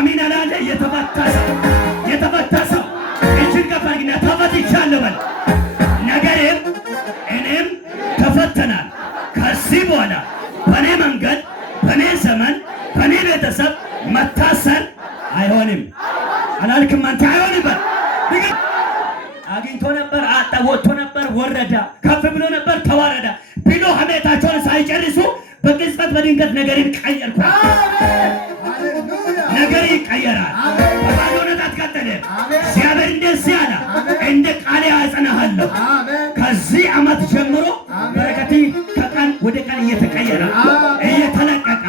አሚን አላለ። የተፈታ ሰው እጅን ከፈርግና ተፈትቻለሁ በል። ነገሬም እኔም ተፈተናል። ከዚህ በኋላ በኔ መንገድ፣ በኔ ዘመን፣ በኔ ቤተሰብ መታሰር አይሆንም አላልክም አንተ? አይሆንም በል። አግኝቶ ነበር፣ አጣ፣ ወጥቶ ነበር፣ ወረዳ፣ ከፍ ብሎ ነበር፣ ተዋረዳ ብሎ ሐሜታቸውን ሳይጨርሱ በቅጽበት በድንገት ነገርን ቀየርኩ። ነገር ይቀየራል። በባዶነት አትቀጥልም። እግዚአብሔር እንደዚህ አለ፣ እንደ ቃሌ አጸናሃለሁ። ከዚህ ዓመት ጀምሮ በረከት ከቀን ወደ ቀን እየተቀየረ እየተለቀቀ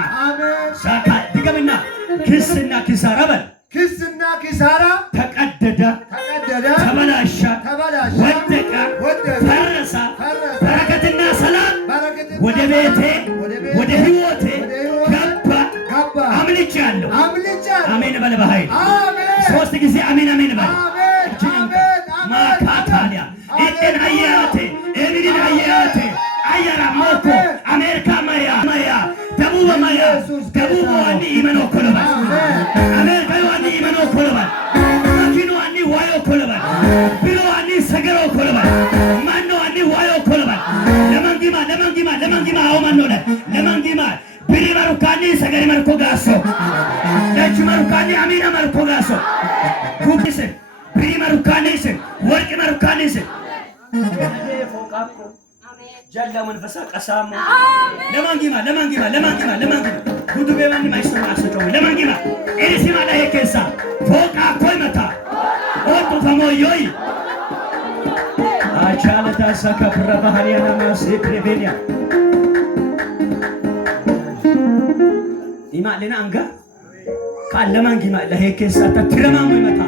ዛካ ድገምና ክስና ኪሳራ በል። ክስና ኪሳራ ተቀደደ፣ ተበላሸ፣ ወደቀ፣ ፈረሰ። በረከትና ሰላም ወደ ቤቴ ወደ ህይወቴ ገባ። አምልጫለሁ። አሜን በል በኃይል ሶስት ጊዜ አሜን አሜን በል። ማካታሊያ እጤን አያቴ ኤሚኒን አያቴ አያራ ሞኮ አሜሪካ ማያ ደቡብ ማያ ደቡብ ዋኒ ኢመኖ ኮሎባል አሜሪካ ዋኒ ኢመኖ ኮሎባል ማኪኖ ዋኒ ዋዮ ኮሎባል ቢሎ ዋኒ ሰገሮ ኮሎባል ማኖ ዋኒ ዋዮ ኮሎባል ለመንጊማ አው ማኖ ለመንጊማ ቢሪ ማሩካኒ ሰገሪ ማርኮ ጋሶ ለች ማሩካኒ አሚና ማርኮ ጋሶ ኩብስ ቢሪ ማሩካኒ ወርቅ ማሩካኒ ፎቃኮ ጀላ መንፈሳ ቀሳሙ ለማንጊማ ጉዱቤ ማን ማይሰማ አሰጨው ለማንጊማ ኤሪሲማ ላይ ከሳ ፎቃኮ ይመታ ኦቶ ፈሞዮይ አቻለታ ሰከፍረ ባህሪያና ማሴክሬቬኒያ ኢማ ለና አንጋ ካለማንጊማ ለሄከሳ ተትረማሙ ይመታ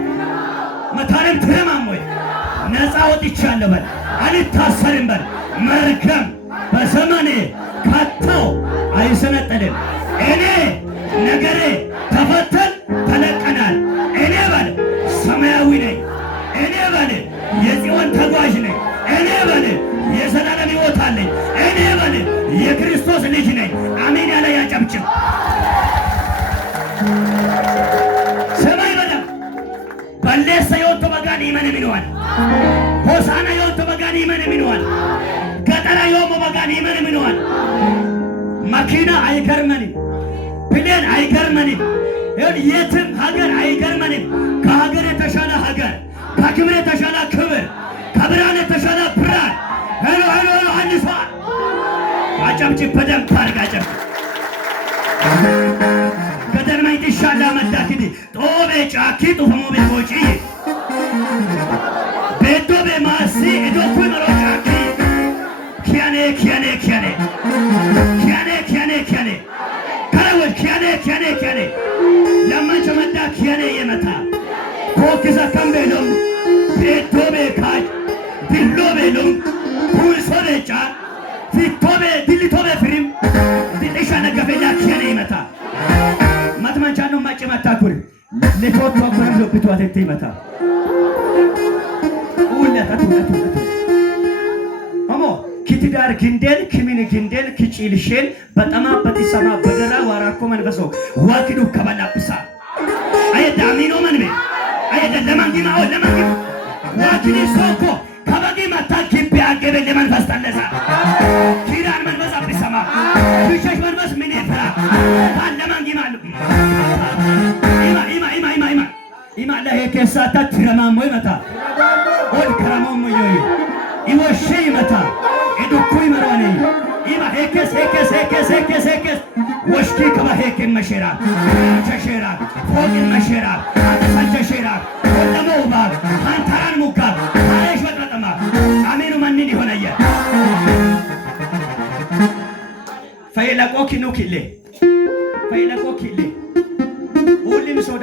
መታረም ትረማሙ ነፃ ወጥቻለሁ በል። አልታሰርም በል። መርገም በዘመኔ ከተው አይሰነጠልም። እኔ ነገሬ ተፈተን ተለቀናል። እኔ በል ሰማያዊ ነኝ። እኔ በል የጽዮን ተጓዥ ነኝ። እኔ በል የዘላለም ሕይወት አለኝ። እኔ በል የክርስቶስ ልጅ ነኝ። አሜን ያለ ያጨብጭብ። ሰማይ በል በሌሰ የወጡ በጋን ይመንም ይለዋል። ሆሳና የወጡ በጋን ይመንም ይለዋል። ገጠራ የወጡ በጋን ይመንም ይለዋል። መኪና አይገርመንም፣ ፕሌን አይገርመንም፣ የትም ሀገር አይገርመንም። ከሀገር የተሻለ ሀገር፣ ከክብር የተሻለ ክብር፣ ከብርሃን የተሻለ ብርሃን። ሄሎ አንሷ አጨብጭብ፣ በደንብ ታርግ አጨብጭብ። ገደርማይ ትሻላ መዳክዲ ጦቤ ጫኪ ጡፈሞ ቤቶጪ ቤቶቤ ማሲ እዶኩ መሮ ጫኪ ኪያኔ ከረወል ኪያኔ ለማንቸ መዳ ኪያኔ የመታ ኮክዛ ከምቤሎም ቤቶቤ ካጅ ዲሎቤሎም ፑልሶቤ ጫ ፊቶቤ ዲሊቶቤ ፍሪም ዲልሻ ነገፌላ ኪያኔ የመታ ማትማንቻኖ ማጭማታኩር ለፎቶ አኩረም ሎብቱ አተቴ ይመታ ወላታቱ አሞ ኪትዳር ግንዴል ክሚን ግንዴል ክጪልሽል በጣማ በጥሰማ በደራ ዋራኮ መንፈሶ ዋኪዱ ከባላብሳ አየዳ አሚኖ መንቤ አየዳ ለማንጊማ ዋኪኒ ሶኮ ከባጊ ማታ ግቢ አገበ ለመንፈስ ተነሳ ኪዳን መንፈስ አብሰማ ቢሸሽ መንፈስ ምን ይፈራ ለማንጊማ ኢማ ለሄከሳታ ትረማሞ ይመታ ወል ከረማሞ ይይ ይወሽ ይመታ እዱኩይ መራኔ ኢማ ሄከስ ወሽኪ ከባ ሄከን መሸራ ቸሸራ ፎቅን መሸራ አተሰቸሸራ ወለሞባ አንታራን ሙካ አይሽ ወጣጠማ አሜኑ ማንን ይሆነየ ፈይለቆ ኪኑ ኪሌ